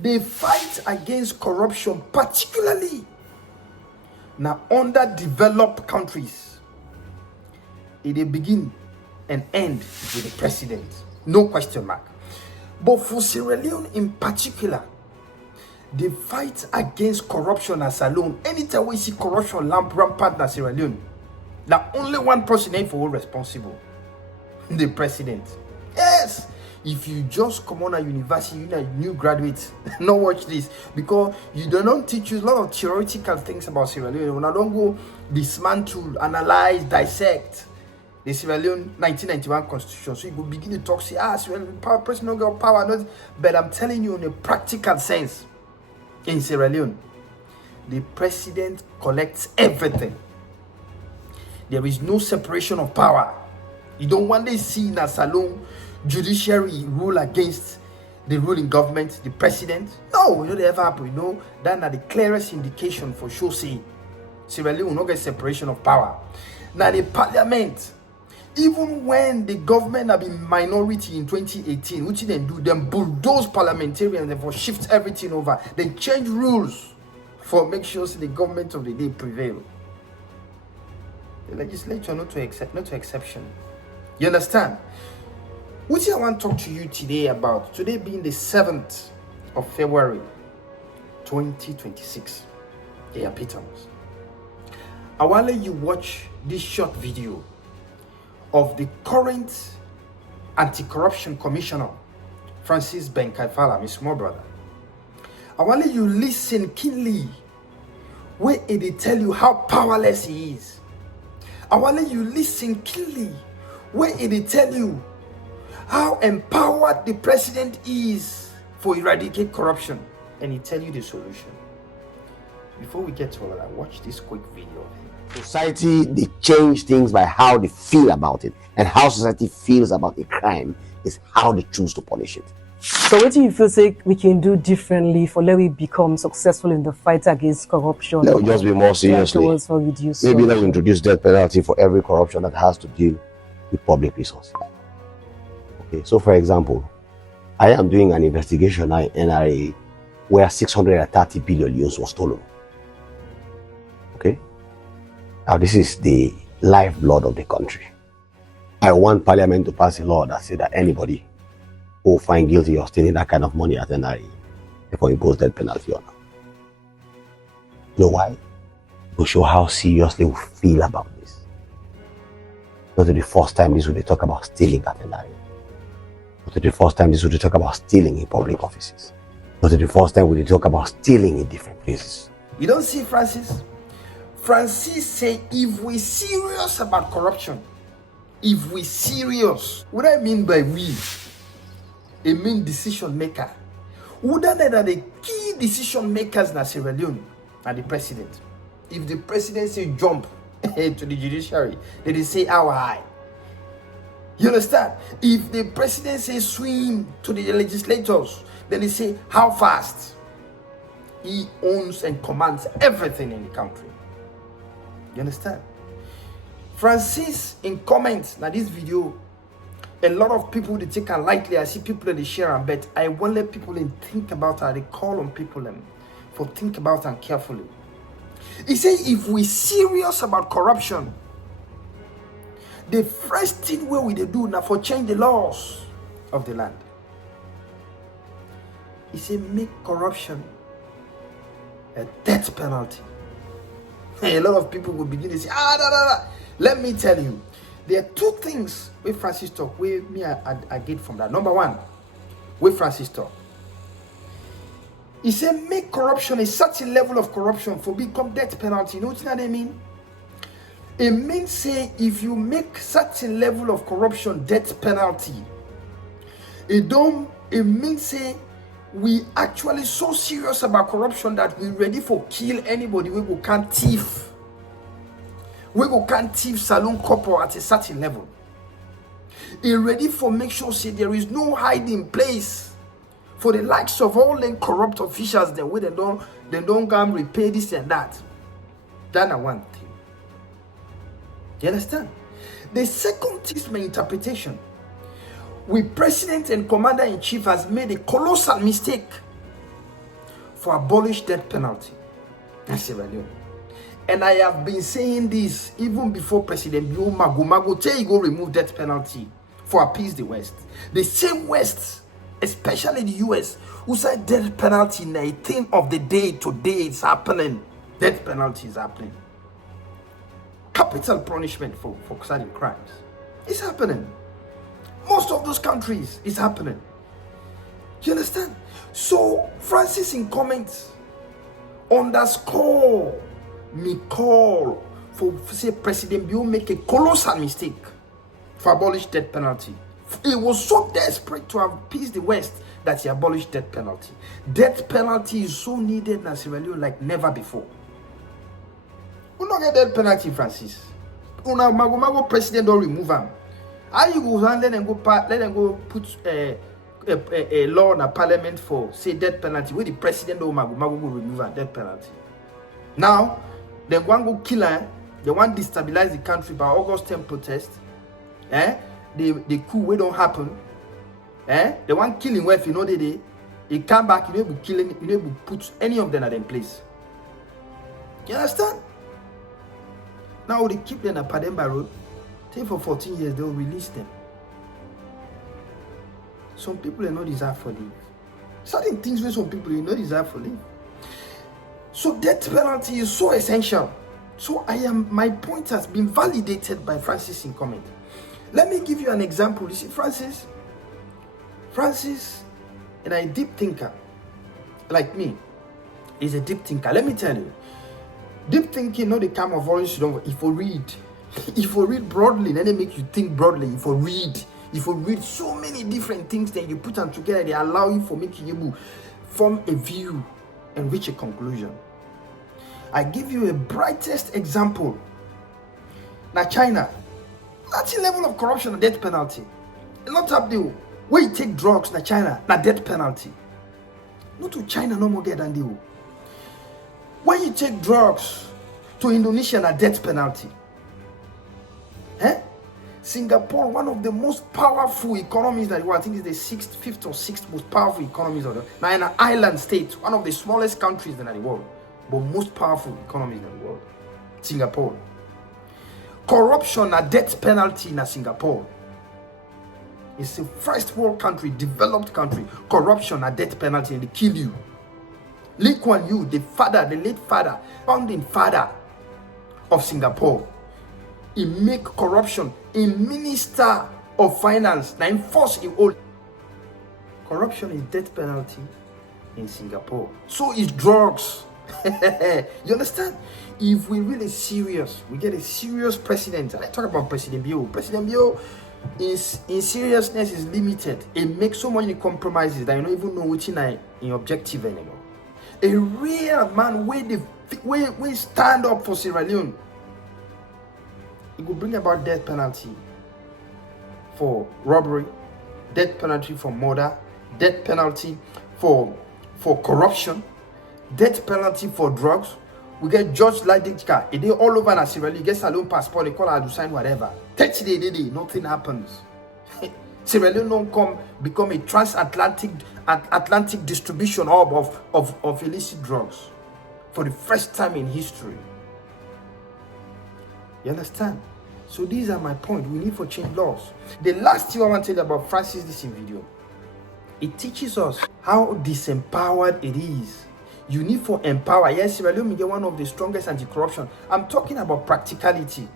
They fight against corruption, particularly now underdeveloped countries. They begin and end with the president. No question mark. But for Sierra Leone in particular, they fight against corruption as alone. Anytime we see corruption rampant in Sierra Leone, now only one person is for responsible. The president. Yes. If you just come on a university, you're a new graduate, not watch this, because you don't teach you a lot of theoretical things about Sierra Leone. When I don't go dismantle, analyze, dissect the Sierra Leone 1991 constitution, so you go begin to talk, say, Sierra Leone power, president no got power, not. But I'm telling you in a practical sense, in Sierra Leone, the president collects everything. There is no separation of power. You don't want to see in a salon judiciary rule against the ruling government, the president. No, it don't ever happen. You know, that's the clearest indication for sure. Say, Sierra Leone will not get separation of power. Now the parliament, even when the government have been minority in 2018, which they do, them bulldoze parliamentarians, they shift everything over. They change rules for make sure the government of the day prevail. The legislature not to exception. You understand? Which I want to talk to you today about. Today being the 7th of February 2026. Yeah, Peters. I want to let you watch this short video of the current anti-corruption commissioner, Francis Benkai-Fala, my small brother. I want to let you listen keenly where it tell you how powerless he is. I want to let you listen keenly where it tell you how empowered the president is for eradicate corruption, and he tell you the solution. Before we get to all of that, watch this quick video of him. Society, they change things by how they feel about it, and how society feels about a crime is how they choose to punish it. So what do you feel like we can do differently for let we become successful in the fight against corruption? Let us just be more seriously. Maybe let we introduce death penalty for every corruption that has to deal with public resources. Okay, so for example, I am doing an investigation at NRA where 630 billion euros was stolen. Okay, now this is the lifeblood of the country. I want Parliament to pass a law that says that anybody who will find guilty of stealing that kind of money at NRA before impose death penalty on them. You know why? To show how seriously we feel about this. Not the first time this will talk about stealing at NRA. Not the first time this will talk about stealing in public offices. Not the first time we talk about stealing in different places. You don't see Francis? Francis say, if we serious about corruption, if we serious, what I mean by we, a main decision maker, wouldn't that the key decision makers in Sierra Leone are the president? If the president say jump to the judiciary, then they say how high. You understand? If the president says swim to the legislators, then they say how fast. He owns and commands everything in the country. You understand? Francis, in comments now this video, a lot of people they take it lightly. I see people that they share and bet. I want to let people think about how they call on people and for think about and carefully. He says if we serious about corruption, the first thing where we do now for change the laws of the land. He said make corruption a death penalty. A lot of people will begin to say, Let me tell you, there are two things with Francis talk where me I get from that. Number one, with Francis talk. He said make corruption a certain level of corruption for become death penalty. You know what I mean? It means say if you make certain level of corruption death penalty, it means say we actually so serious about corruption that we ready for kill anybody we go can't thief. We go can't thief saloon couple at a certain level. It ready for make sure say there is no hiding place for the likes of all them corrupt officials that way they don't come repay this and that. That's one thing. You understand? The second is my interpretation. We president and commander-in-chief has made a colossal mistake for abolish death penalty in Sierra Leone. And I have been saying this even before President Bio Mago say he go remove death penalty for appease the West. The same West, especially the US, who said death penalty in 18th of the day today it's happening. Death penalty is happening. Capital punishment for certain crimes. It's happening. Most of those countries is happening. You understand? So Francis in comments underscore me call for say President Bio make a colossal mistake for abolish death penalty. He was so desperate to appease the West that he abolished death penalty. Death penalty is so needed in Sierra Leone like never before. We don't get death penalty, Francis. Una Mago president don't remove him. How you go let them go put a law in a parliament for say death penalty where the president don't Mago go remove a death penalty. Now they want go kill her, they want destabilize the country by August 10 protest. The coup we don't happen. They want killing where if you know they come back, you know be killing, you know be put any of them at them place. You understand? Now they keep them at Pademba Road. Say for 14 years they'll release them. Some people they not deserve for leave. Certain things where some people they not deserve for leave. So death penalty is so essential. So my point has been validated by Francis in comment. Let me give you an example. You see, Francis, and a deep thinker like me, is a deep thinker. Let me tell you, deep thinking not the kind of voice you don't. If you read broadly, then it makes you think broadly. If you read so many different things, then you put them together, they allow you for making you form a view and reach a conclusion. I give you a brightest example. Now China, that's the level of corruption and death penalty. A lot of the way you take drugs na China, na death penalty. Not to China no more get than the when you take drugs to Indonesia, na death penalty. Singapore, one of the most powerful economies that the world, I think is the fifth or sixth most powerful economies of the world. Now in an island state, one of the smallest countries in the world, but most powerful economies in the world. Singapore. Corruption and death penalty in Singapore. It's a first world country, developed country. Corruption and death penalty and they kill you. Lee Kuan Yew, the late father, founding father of Singapore. He make corruption a minister of finance. Now enforce it all. Corruption is death penalty in Singapore. So is drugs. You understand? If we really serious, we get a serious president. I talk about President Bio. President Bio is in seriousness is limited. It makes so many compromises that you don't even know which in objective anymore. A real man we stand up for Sierra Leone. It will bring about death penalty for robbery, death penalty for murder, death penalty for corruption, death penalty for drugs. We get George Lidicka. It is all over in Sierra Leone. He gets a loan passport. They call her to sign whatever. 30 days, nothing happens. Sierra Leone don't become a transatlantic distribution hub of illicit drugs for the first time in history. You understand? So these are my points. We need to change laws. The last thing I want to tell you about Francis this video, it teaches us how disempowered it is. You need to empower. Yes, Sierra Leone is one of the strongest anti-corruption. I'm talking about practicality.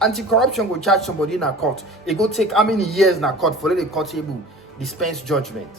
Anti-corruption will charge somebody in a court. It go take how many years in a court for the court able dispense judgment.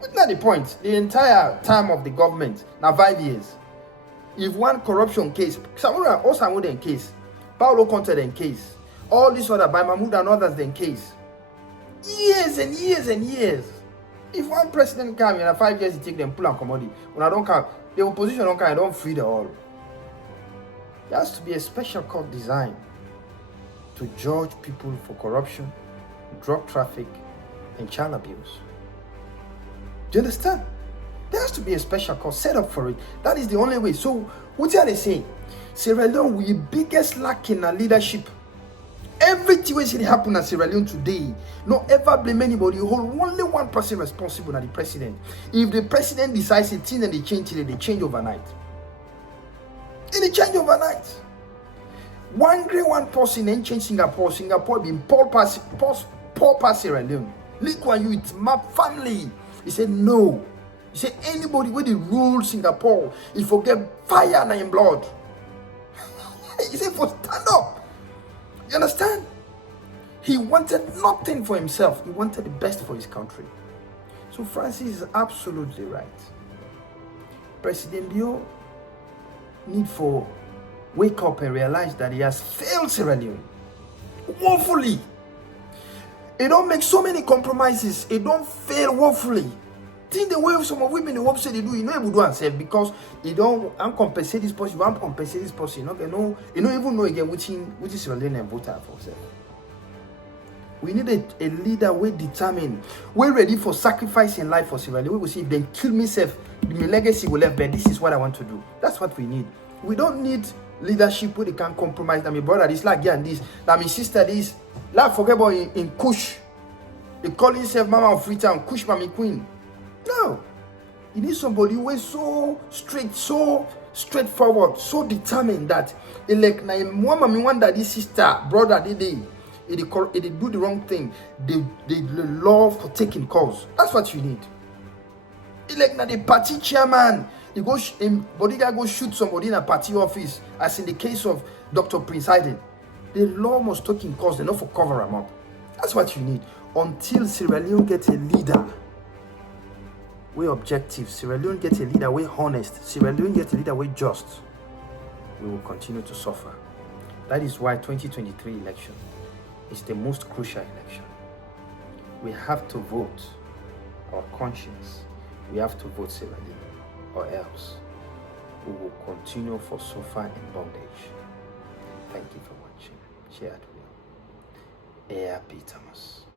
That's not the point. The entire time of the government, now 5 years. If one corruption case, also in case, Paulo Conte in case, all this other by Mahmoud and others in case. Years and years and years. If one president come in 5 years, he take them pull and commodity. When I don't come, the opposition don't come, I don't free the all. There has to be a special court designed to judge people for corruption, drug traffic, and child abuse. Do you understand? There has to be a special court set up for it. That is the only way. So, what are they saying? Sierra Leone, we biggest lack in our leadership Everything we see happen at Sierra Leone today, not ever blame anybody. Hold only one person responsible, not the president. If the president decides a thing and they change overnight. And they change overnight. One great one person and change Singapore. Singapore being poor past Sierra Leone. Lee Kuan Yew, it's my family. He said no. He said anybody with the rule Singapore, he forget fire and in blood. He said for stand up. You understand? He wanted nothing for himself. He wanted the best for his country. So Francis is absolutely right. President Bio need for wake up and realize that he has failed Sierra Leone woefully. He don't make so many compromises. He don't fail woefully. Think the way some of women in hope say they do, you know, able to do and because he don't compensate this person, you want compensate this person, you don't even know again which is Sierra Leone and voter for self. We need a leader we determined, we ready for sacrificing life for Sierra Leone. We will see if they kill myself, my legacy will left, but this is what I want to do. That's what we need. We don't need leadership where they can compromise. That my brother this like yeah and this, that my sister this. Like forget about in Kush. They call himself Mama of Freetown, Kush Mami Queen. No. You need somebody who is so straight, so straightforward, so determined that like na mama one that this sister, brother, they do the wrong thing. They love for taking calls. That's what you need. Like na the party chairman, he go bodyguard go shoot somebody in a party office, as in the case of Dr. Prince Hayden. The law must take in calls, they not for cover them up. That's what you need. Until Sierra Leone gets a leader, we objective. Sierra Leone gets a leader, we honest. Sierra Leone gets a leader, we just. We will continue to suffer. That is why 2023 election is the most crucial election. We have to vote our conscience. We have to vote Sierra Leone, or else we will continue for suffer in bondage. Thank you for watching. Share it with ARP Thomas.